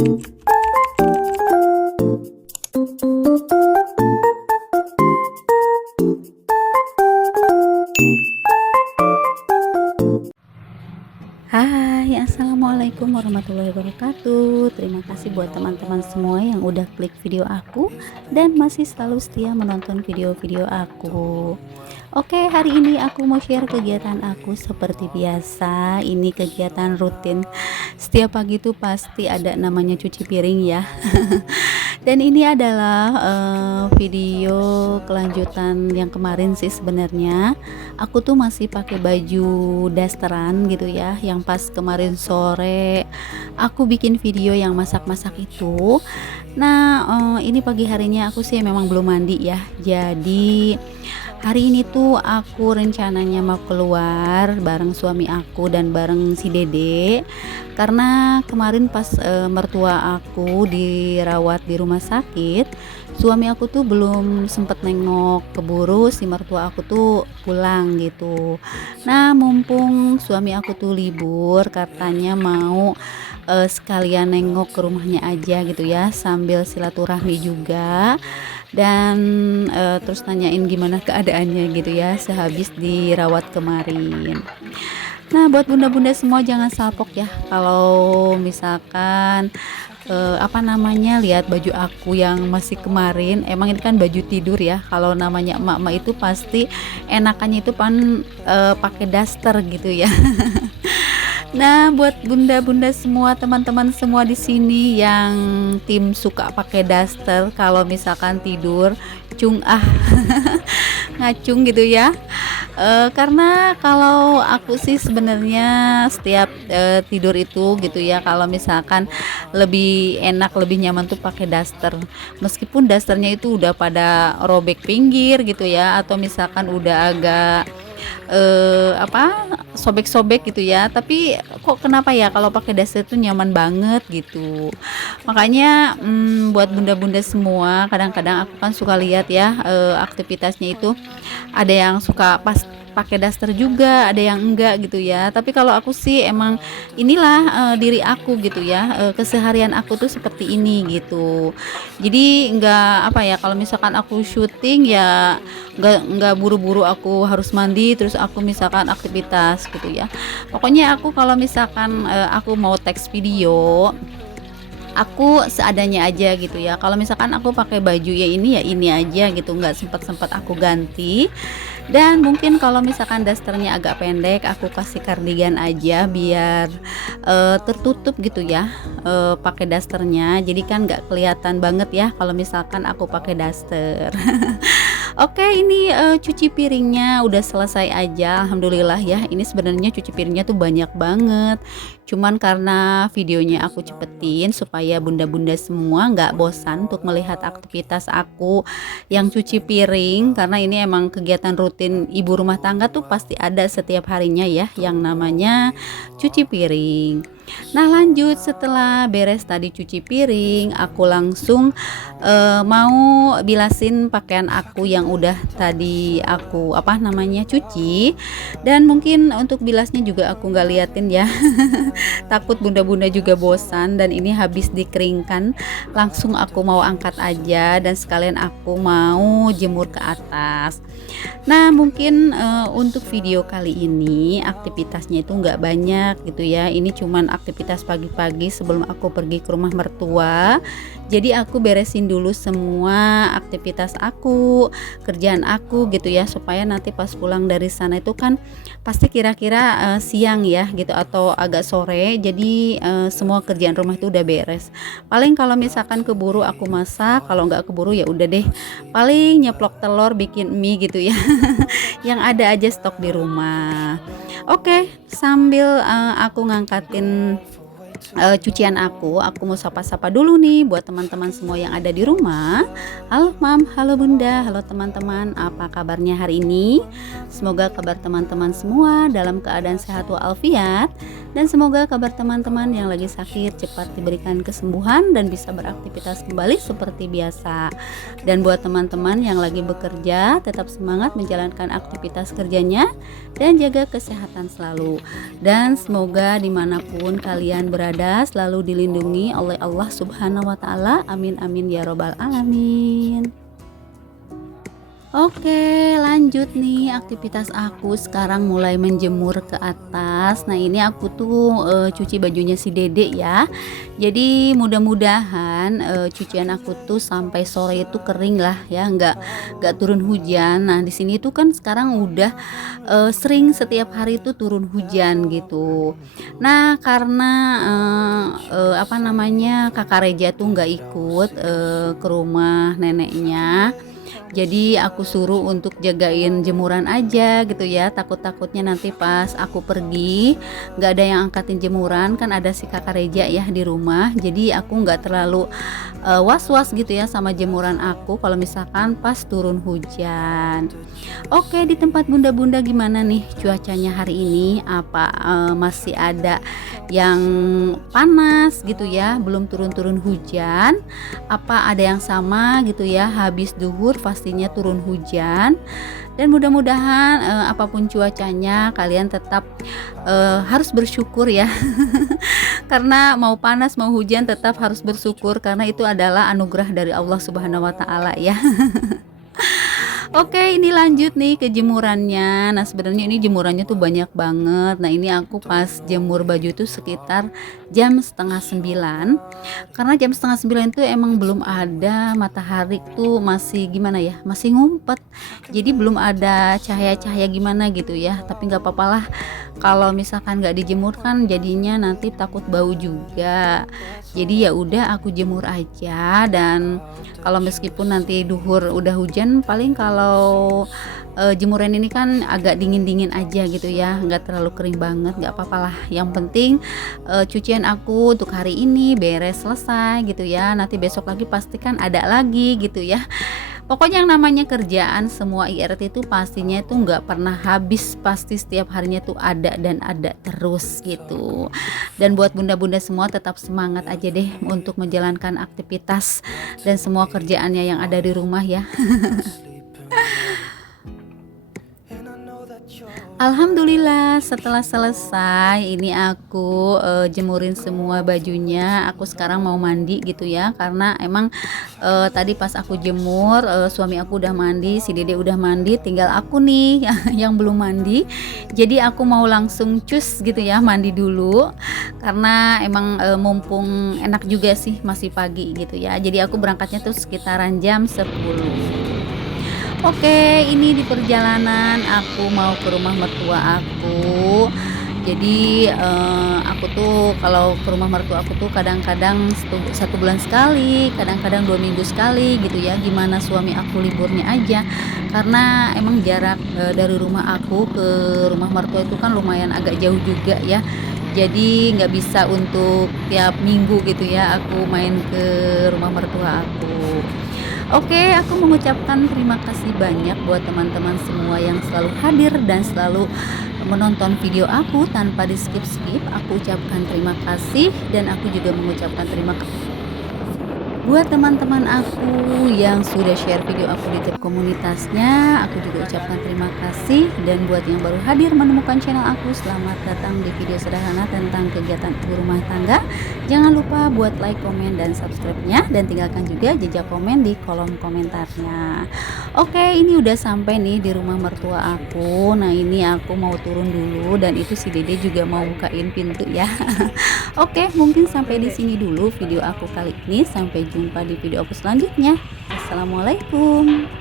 Hai, assalamualaikum warahmatullahi wabarakatuh. Terima kasih buat teman-teman semua yang udah klik video aku dan masih selalu setia menonton video-video aku. Oke, hari ini aku mau share kegiatan aku seperti biasa. Ini kegiatan rutin. Setiap pagi tuh pasti ada namanya cuci piring ya. Dan ini adalah video kelanjutan yang kemarin sih sebenarnya. Aku tuh masih pakai baju dasteran gitu ya, yang pas kemarin sore aku bikin video yang masak-masak itu. Nah, ini pagi harinya aku sih memang belum mandi ya. Jadi hari ini tuh aku rencananya mau keluar bareng suami aku dan bareng si Dede. Karena kemarin pas mertua aku dirawat di rumah sakit, suami aku tuh belum sempet nengok, keburu si mertua aku tuh pulang gitu. Nah, mumpung suami aku tuh libur, katanya mau sekalian nengok ke rumahnya aja gitu ya, sambil silaturahmi juga. Dan terus nanyain gimana keadaannya gitu ya sehabis dirawat kemarin. Nah, buat bunda-bunda semua jangan salpok ya kalau misalkan lihat baju aku yang masih kemarin. Emang ini kan baju tidur ya, kalau namanya emak-emak itu pasti enakannya itu pakai daster gitu ya. Nah, buat bunda-bunda semua, teman-teman semua di sini yang tim suka pakai daster kalau misalkan tidur, ngacung gitu ya. Karena kalau aku sih sebenarnya setiap tidur itu gitu ya, kalau misalkan lebih enak, lebih nyaman tuh pakai daster. Meskipun dasternya itu udah pada robek pinggir gitu ya, atau misalkan udah agak sobek-sobek gitu ya, tapi kok kenapa ya kalau pakai daster itu nyaman banget gitu. Makanya buat bunda-bunda semua, kadang-kadang aku kan suka lihat ya aktivitasnya itu, ada yang suka pas pakai daster juga, ada yang enggak gitu ya. Tapi kalau aku sih emang inilah diri aku gitu ya, keseharian aku tuh seperti ini gitu. Jadi enggak kalau misalkan aku syuting ya enggak buru-buru aku harus mandi terus aku misalkan aktivitas gitu ya. Pokoknya aku kalau misalkan aku mau teks video, aku seadanya aja gitu ya. Kalau misalkan aku pakai baju ya ini aja gitu, nggak sempat aku ganti. Dan mungkin kalau misalkan dasternya agak pendek, aku kasih kardigan aja biar tertutup gitu ya, pakai dasternya. Jadi kan nggak kelihatan banget ya kalau misalkan aku pakai daster. Oke, ini cuci piringnya udah selesai aja, alhamdulillah ya. Ini sebenarnya cuci piringnya tuh banyak banget. Cuman karena videonya aku cepetin supaya bunda-bunda semua nggak bosan untuk melihat aktivitas aku yang cuci piring, karena ini emang kegiatan rutin ibu rumah tangga tuh pasti ada setiap harinya ya yang namanya cuci piring. Nah, lanjut setelah beres tadi cuci piring, aku langsung mau bilasin pakaian aku yang udah tadi aku cuci. Dan mungkin untuk bilasnya juga aku nggak liatin ya. Takut bunda-bunda juga bosan, dan ini habis dikeringkan langsung aku mau angkat aja dan sekalian aku mau jemur ke atas. Nah, mungkin untuk video kali ini aktivitasnya itu nggak banyak gitu ya. Ini cuman aktivitas pagi-pagi sebelum aku pergi ke rumah mertua. Jadi aku beresin dulu semua aktivitas aku, kerjaan aku gitu ya, supaya nanti pas pulang dari sana itu kan pasti kira-kira siang ya gitu atau agak sore. Jadi semua kerjaan rumah itu udah beres. Paling kalau misalkan keburu aku masak, kalau nggak keburu ya udah deh, paling nyeplok telur, bikin mie gitu ya. Yang ada aja stok di rumah. Oke, sambil aku ngangkatin cucian aku mau sapa-sapa dulu nih buat teman-teman semua yang ada di rumah. Halo Mam, halo Bunda, halo teman-teman, apa kabarnya hari ini? Semoga kabar teman-teman semua dalam keadaan sehat walafiat, dan semoga kabar teman-teman yang lagi sakit cepat diberikan kesembuhan dan bisa beraktivitas kembali seperti biasa. Dan buat teman-teman yang lagi bekerja, tetap semangat menjalankan aktivitas kerjanya dan jaga kesehatan selalu. Dan semoga dimanapun kalian berada beribadah selalu dilindungi oleh Allah Subhanahu wa taala. Amin amin ya robbal alamin. Oke, lanjut nih aktivitas aku sekarang mulai menjemur ke atas. Nah, ini aku tuh cuci bajunya si Dede ya. Jadi mudah-mudahan cucian aku tuh sampai sore itu kering lah ya, nggak turun hujan. Nah, di sini tuh kan sekarang udah sering setiap hari tuh turun hujan gitu. Nah, karena apa namanya Kakak Reja tuh nggak ikut ke rumah neneknya. Jadi aku suruh untuk jagain jemuran aja gitu ya. Takut-takutnya nanti pas aku pergi nggak ada yang angkatin jemuran, kan ada si Kakak Reja ya di rumah. Jadi aku nggak terlalu was-was gitu ya sama jemuran aku kalau misalkan pas turun hujan. Oke, di tempat bunda-bunda gimana nih cuacanya hari ini? Apa masih ada yang panas gitu ya, belum turun-turun hujan? Apa ada yang sama gitu ya, habis duhur pastinya turun hujan? Dan mudah-mudahan apapun cuacanya kalian tetap harus bersyukur ya. Karena mau panas mau hujan tetap harus bersyukur, karena itu adalah anugerah dari Allah Subhanahu wa taala ya. Oke, ini lanjut nih ke jemurannya. Nah, sebenarnya ini jemurannya tuh banyak banget. Nah, ini aku pas jemur baju itu sekitar jam setengah 9. Karena jam setengah 9 itu emang belum ada matahari tuh, masih gimana ya, masih ngumpet. Jadi belum ada cahaya-cahaya gimana gitu ya. Tapi nggak apa-apa lah. Kalau misalkan nggak dijemur kan jadinya nanti takut bau juga. Jadi ya udah aku jemur aja. Dan kalau meskipun nanti duhur udah hujan, paling kalau jemuran ini kan agak dingin-dingin aja gitu ya, nggak terlalu kering banget, nggak apa-apa lah. Yang penting cucian aku untuk hari ini beres selesai gitu ya. Nanti besok lagi pastikan ada lagi gitu ya. Pokoknya yang namanya kerjaan semua IRT itu pastinya itu nggak pernah habis, pasti setiap harinya tuh ada dan ada terus gitu. Dan buat bunda-bunda semua tetap semangat aja deh untuk menjalankan aktivitas dan semua kerjaannya yang ada di rumah ya. Alhamdulillah setelah selesai ini aku jemurin semua bajunya. Aku sekarang mau mandi gitu ya, karena emang tadi pas aku jemur suami aku udah mandi, si Dede udah mandi, tinggal aku nih yang belum mandi. Jadi aku mau langsung cus gitu ya, mandi dulu karena emang mumpung enak juga sih masih pagi gitu ya. Jadi aku berangkatnya tuh sekitaran jam 10. Oke, ini di perjalanan aku mau ke rumah mertua aku. Jadi aku tuh kalau ke rumah mertua aku tuh kadang-kadang 1 bulan sekali, kadang-kadang 2 minggu sekali gitu ya. Gimana suami aku liburnya aja. Karena emang jarak dari rumah aku ke rumah mertua itu kan lumayan agak jauh juga ya. Jadi nggak bisa untuk tiap minggu gitu ya aku main ke rumah mertua aku. Oke, aku mengucapkan terima kasih banyak buat teman-teman semua yang selalu hadir dan selalu menonton video aku tanpa di skip-skip. Aku ucapkan terima kasih, dan aku juga mengucapkan terima kasih buat teman-teman aku yang sudah share video aku di grup komunitasnya. Aku juga ucapkan terima kasih. Dan buat yang baru hadir menemukan channel aku, selamat datang di video sederhana tentang kegiatan ibu rumah tangga. Jangan lupa buat like, komen, dan subscribe-nya, dan tinggalkan juga jejak komen di kolom komentarnya. Oke, ini udah sampai nih di rumah mertua aku. Nah, ini aku mau turun dulu, dan itu si Dede juga mau bukain pintu ya. Oke, mungkin sampai di sini dulu video aku kali ini. Sampai jumpa di video aku selanjutnya. Assalamualaikum.